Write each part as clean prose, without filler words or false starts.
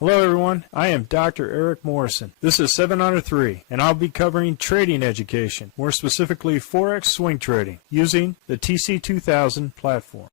Hello everyone, I am Dr. Eric Morrison. This is 7 Under 3, and I'll be covering trading education, more specifically Forex swing trading, using the TC2000 platform.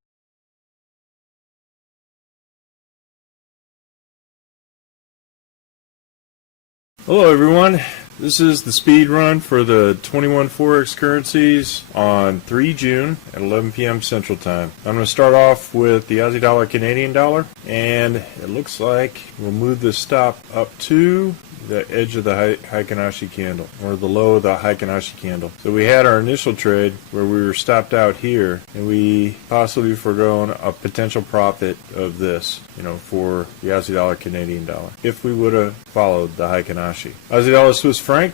Hello everyone, this is the speed run for the 21 Forex currencies on 3 June at 11 p.m. Central Time. I'm going to start off with the Aussie dollar, Canadian dollar, and it looks like we'll move the stop up to the edge of the Heikin-Ashi candle, or the low of the Heikin-Ashi candle. So we had our initial trade where we were stopped out here, and we possibly foregone a potential profit of this, for the Aussie dollar, Canadian dollar, if we would have followed the Heikin-Ashi. Aussie dollar, Swiss franc,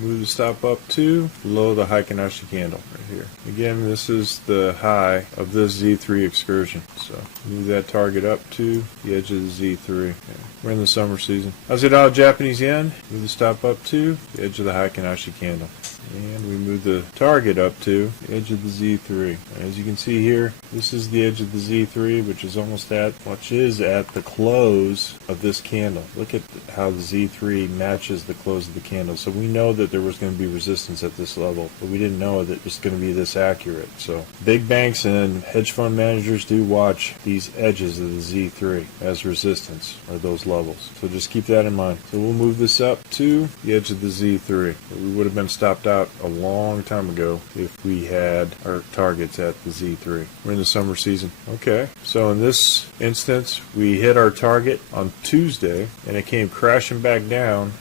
move the stop up to below the Heikin-Ashi candle right here. Again, this is the high of this Z3 excursion. So move that target up to the edge of the Z3. Okay. We're in the summer season. Aussie dollar, Japanese yen, move the stop up to the edge of the Heikin-Ashi candle. And we move the target up to the edge of the Z3. As you can see here, this is the edge of the Z3, which is at the close of this candle. Look at how the Z3 matches the close of the candle. So we know that there was going to be resistance at this level, but we didn't know that it was going to be this accurate. So big banks and hedge fund managers do watch these edges of the Z3 as resistance, or those levels. So just keep that in mind. So we'll move this up to the edge of the Z3. We would have been stopped out a long time ago if we had our targets at the Z3. We're in the summer season. Okay, so in this instance, we hit our target on Tuesday, and it came crashing back down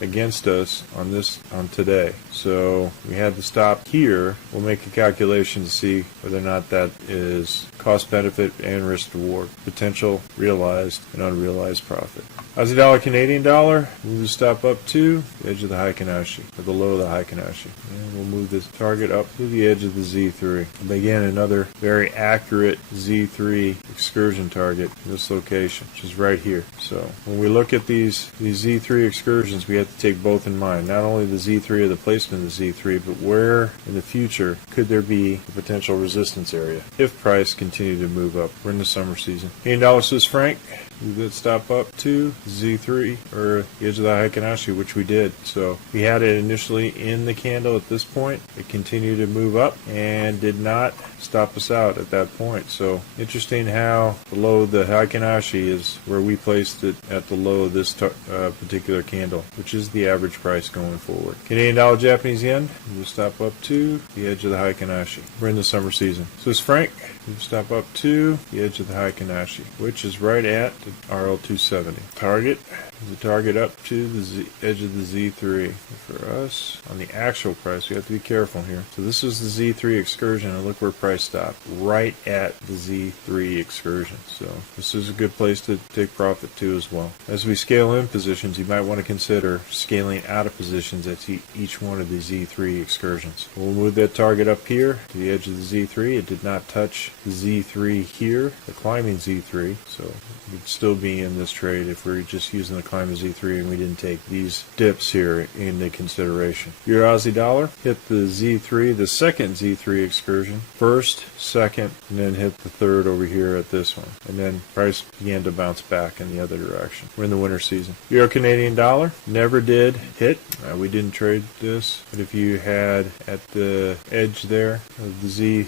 against us on today. So we had to stop here. We'll make a calculation to see whether or not that is cost benefit and risk reward, potential realized and unrealized profit. Aussie dollar, Canadian dollar, move the stop up to the edge of the Heikin-Ashi, or the low of the Heikin-Ashi. And we'll move this target up to the edge of the Z3. And again, another very accurate Z3 excursion target in this location, which is right here. So when we look at these Z3 excursions, we have to take both in mind. Not only the Z3 or the placement of the Z3, but where in the future could there be a potential resistance area if price continued to move up. We're in the summer season. Canadian dollar, Swiss franc, move that stop up to Z3, or the edge of the Heikin-Ashi, which we did. So we had it initially in the candle at this point. It continued to move up and did not stop us out at that point. So interesting how the low of the Heikin-Ashi is where we placed it at the low of this particular candle, which is the average price going forward. Canadian dollar, Japanese yen, we'll stop up to the edge of the Heikin-Ashi. We're in the summer season. Swiss franc, we'll stop up to the edge of the Heikin-Ashi, which is right at the RL270. Target is the target up to the edge of the Z3. For us, on the actual price, we have to be careful here. So this is the Z3 excursion, and look where price stopped, right at the Z3 excursion. So this is a good place to take profit too as well. As we scale in positions, you might want to consider scaling out of positions at each one of the Z3 excursions. We'll move that target up here to the edge of the Z3. It did not touch the Z3 here, the climbing Z3, so we'd still be in this trade if we're just using the climbing Z3 and we didn't take these dips here into consideration. Your Aussie dollar hit the Z3, the second Z3 excursion, first, second, and then hit the third over here at this one. And then price began to bounce back in the other direction. We're in the winter season. Euro Canadian dollar never did hit. We didn't trade this, but if you had at the edge there of the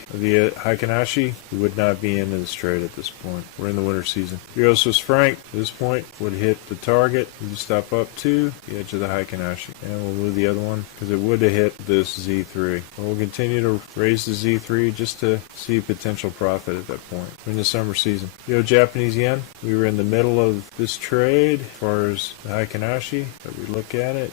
Heikin-Ashi, we would not be into this trade at this point. We're in the winter season. Euro Swiss franc at this point would hit the target. We stop up to the edge of the Heikin-Ashi, and we'll move the other one because it would have hit this Z3. We'll continue to raise the Z3 just to see potential profit at that point. We're in the summer season. Japanese yen, we were in the middle of this trade as far as the Heikin-Ashi, but we look at it.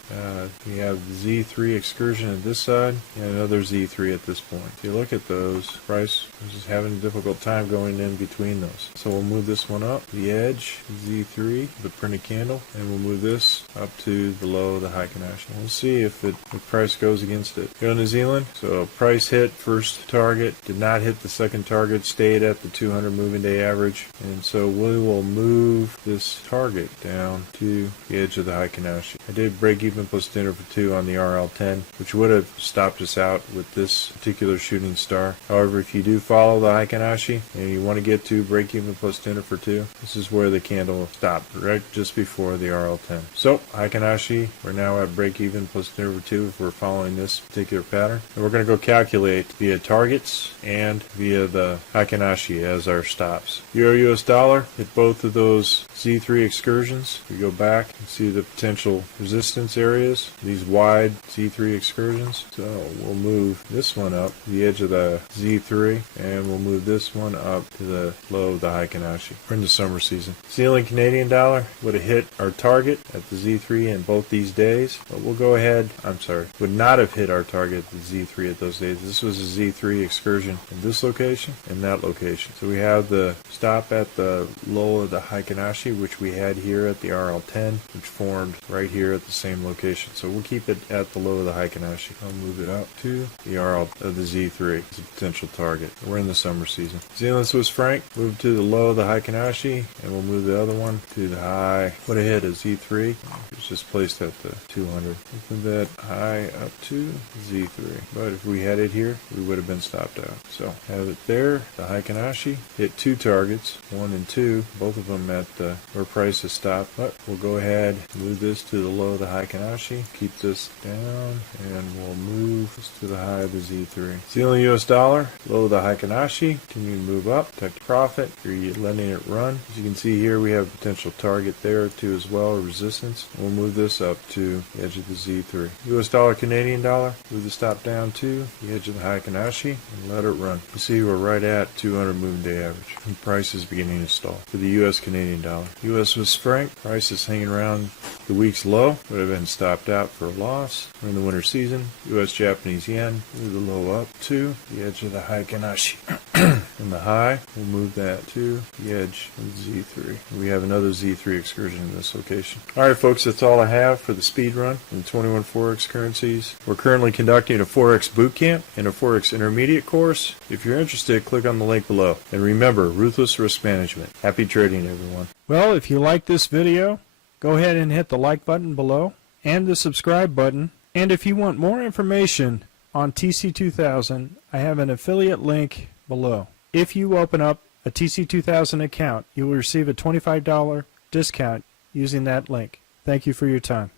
We have the Z3 excursion at this side and another Z3 at this point. If you look at those, price was just having a difficult time going in between those. So we'll move this one up, the edge, Z3, the printed candle, and we'll move this up to below the Heikin-Ashi. We'll see if the price goes against it. Go New Zealand, so price hit first target, did not hit the second target, stayed at the 200 moving day average, and so we will move this target down to the edge of the Heikin-Ashi. I did break even plus dinner for 2 on the RL10, which would have stopped us out with this particular shooting star. However, if you do follow the Heikin-Ashi and you want to get to break even plus dinner for 2, this This is where the candle stopped, right just before the RL10. So, Heikin-Ashi, we're now at break even plus number 2 if we're following this particular pattern. And we're going to go calculate via targets and via the Heikin-Ashi as our stops. Euro US dollar hit both of those Z3 excursions. We go back and see the potential resistance areas, these wide Z3 excursions. So we'll move this one up to the edge of the Z3, and we'll move this one up to the low of the Heikin-Ashi. We're in the summer season. Ceiling Canadian dollar would have hit our target at the Z3 in both these days, but we'll go ahead, would not have hit our target at the Z3 at those days. This was a Z3 excursion in this location and that location. So we have the stop at the low of the Heikin-Ashi, which we had here at the RL10, which formed right here at the same location. So we'll keep it at the low of the Heikin-Ashi. I'll move it up to the RL of the Z3 as a potential target. We're in the summer season. Zealand Swiss franc, move to the low of the Heikin-Ashi, and we'll move the other one to the high. What ahead is Z3. It's just placed at the 200. Move that high up to Z3. But if we had it here, we would have been stopped out. So have it there. The Heikin-Ashi hit 2 targets, 1 and 2, both of them at the where price is stopped. But we'll go ahead, move this to the low of the Heikin-Ashi, keep this down, and we'll move this to the high of the Z3. Zealand US dollar, low of the Heikin-Ashi, continue to move up, protect profit. You're letting it run. As you can see here, we have a potential target there too as well, resistance. We'll move this up to the edge of the Z3. US dollar Canadian dollar, move the stop down to the edge of the Heikin-Ashi and let it run. You see we're right at 200 moving day average. And price is beginning to stall. For the US Canadian dollar. US Swiss franc, price is hanging around the week's low. Would have been stopped out for a loss. We're in the winter season. US Japanese yen, move the low up to the edge of the Heikin-Ashi. And the high, we'll move that to the edge of the Z3. We have another Z3 excursion in this location. Alright folks, that's all I have for the speed run in 21 Forex currencies. We're currently conducting a Forex bootcamp and a Forex intermediate course. If you're interested, click on the link below. And remember, ruthless risk management. Happy trading, everyone. Well, if you like this video, go ahead and hit the like button below and the subscribe button. And if you want more information on TC2000, I have an affiliate link below. If you open up a TC2000 account, you will receive a $25 discount using that link. Thank you for your time.